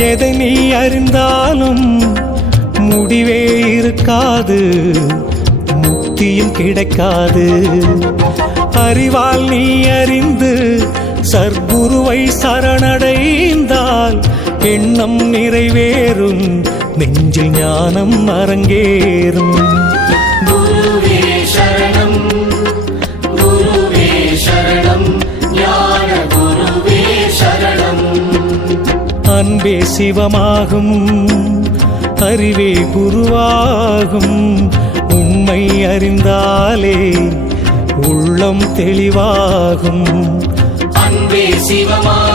எதை நீ அறிந்தாலும் முடிவே இருக்காது, முக்தியும் கிடைக்காது. அறிவால் நீ அறிந்து சர்க்குருவை சரணடைந்தால் எண்ணம் நிறைவேறும், நெஞ்சில் ஞானம் அரங்கேறும். குருவே சரணம், குருவே சரணம், ஞான குருவே சரணம். அன்பே சிவமாகும், அறிவே குருவாகும். உண்மை அறிந்தாலே உள்ளம் தெளிவாகும். அன்பே சிவமாகும்,